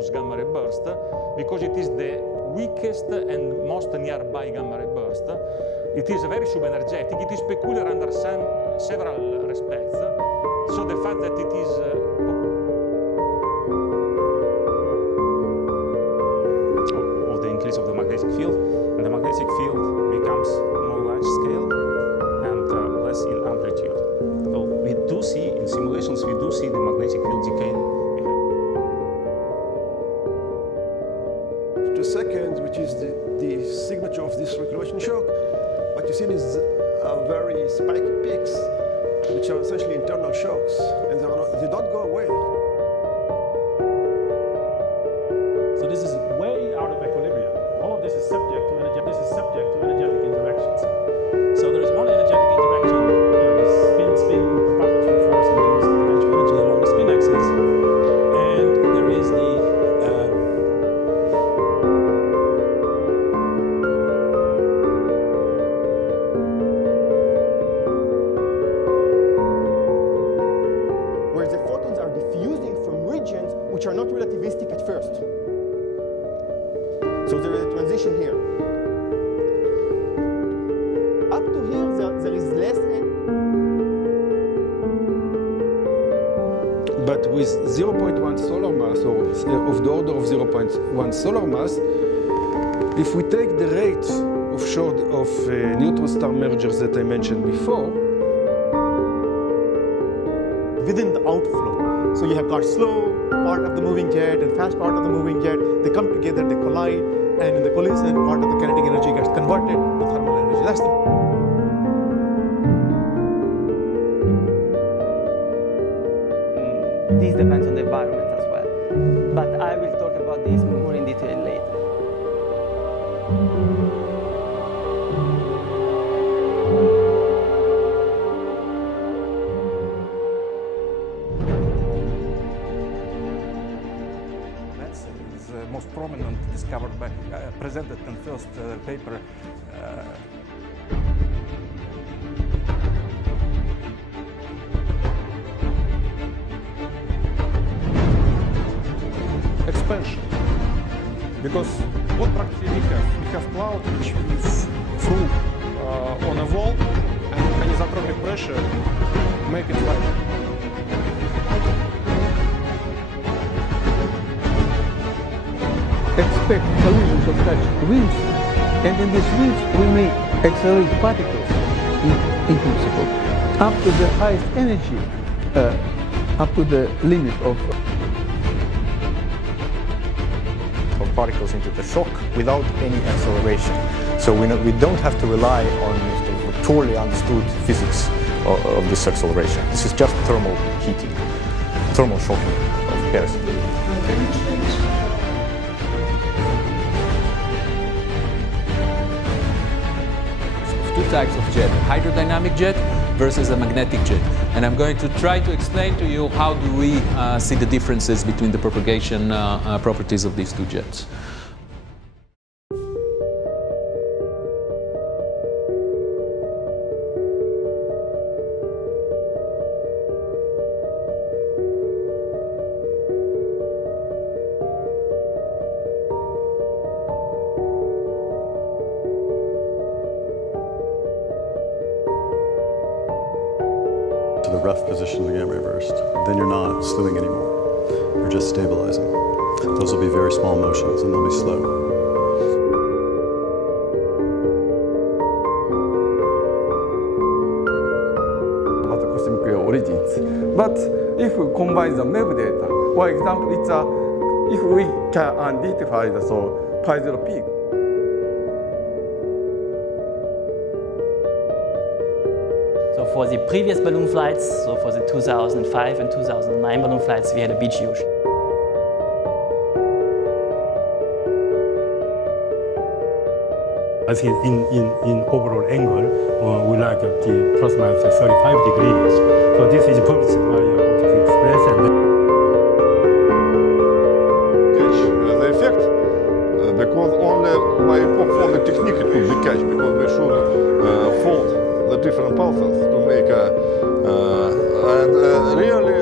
famous gamma ray burst because it is the weakest and most nearby gamma ray burst. It is very subenergetic. It is peculiar under several respects. So the fact that it is of the increase of the magnetic field, and the magnetic field becomes more large scale and less in amplitude. So we do see in simulations, we do see the magnetic field decay. The second, which is the signature of this circulation shock, what you see is very spiky peaks, which are essentially internal shocks, and they don't go away. So this is way out of equilibrium. All of this is subject to energetic interactions. So there is one energetic interaction, spin propagatory force induced potential energy along the spin axis, and there is the where the photons are diffusing from regions which are not relativistic at first. So there is a transition here. Up to here, there is less. But with 0.1 solar mass, or of the order of 0.1 solar mass, if we take the rate of neutron star mergers that I mentioned before, within the outflow. So you have got slow part of the moving jet and fast part of the moving jet. They come together, they collide, and in the collision, part of the kinetic energy gets converted to thermal energy. That's the This depends on the environment as well. But I will talk about this more in detail later. Is most prominent, discovered by, presented in first paper. Expansion, because what practically we have cloud which is through on a wall, and anisotropic pressure make it lighter. Expect collisions of such winds, and in these winds we may accelerate particles in principle up to the highest energy, up to the limit of particles into the shock without any acceleration. So we don't have to rely on sort of poorly understood physics of this acceleration. This is just thermal heating, thermal shocking of pairs. Two types of jet, a hydrodynamic jet versus a magnetic jet. And I'm going to try to explain to you how do we see the differences between the propagation properties of these two jets. To the rough position of the gamma ray burst, then you're not slewing anymore. You're just stabilizing. Those will be very small motions and they'll be slow. About the cosmic origins. But if we combine the MEV data, for example, if we can identify the pi zero peak. So for the previous balloon flights, so for the 2005 and 2009 balloon flights, we had a BGO. I think in overall angle, we like the plus minus 35 degrees. So this is published by Optical Express. And the effect, because only by performing technique it could be catch, because we should fold the different pulses to make and really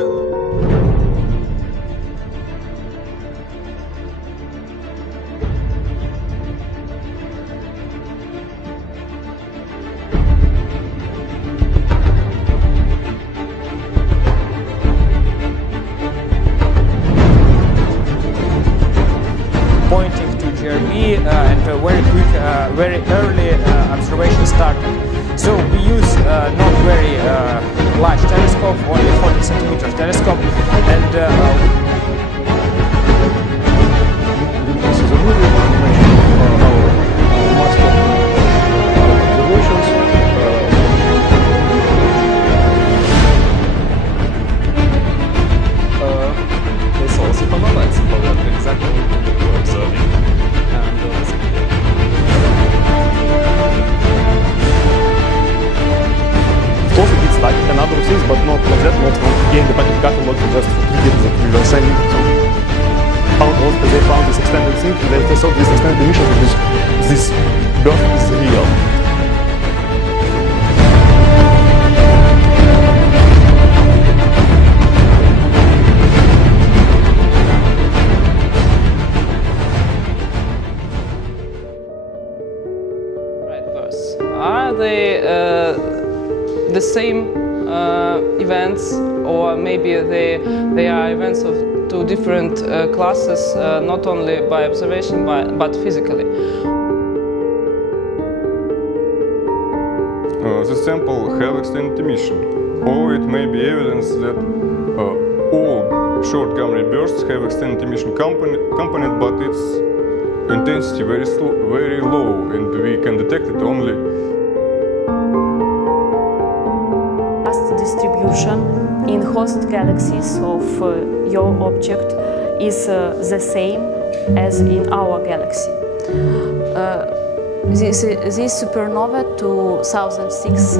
very early observation started. So we use not very large telescope, only 40 centimeter telescope, and this is a really good information for our master observations. This also provides exactly what we're observing. Also, it's like another things, but not like that, not from again the packet catalog, just for 3 days that we were sending. So out of they found this extended thing, and they thought this extended emission because this burst is real. Are they the same events, or maybe they are events of two different classes, not only by observation but physically? The sample have extended emission, or it may be evidence that all short gamma ray bursts have extended emission component, but its intensity very low, and we can detect it only. Distribution in host galaxies of your object is the same as in our galaxy. This supernova 2006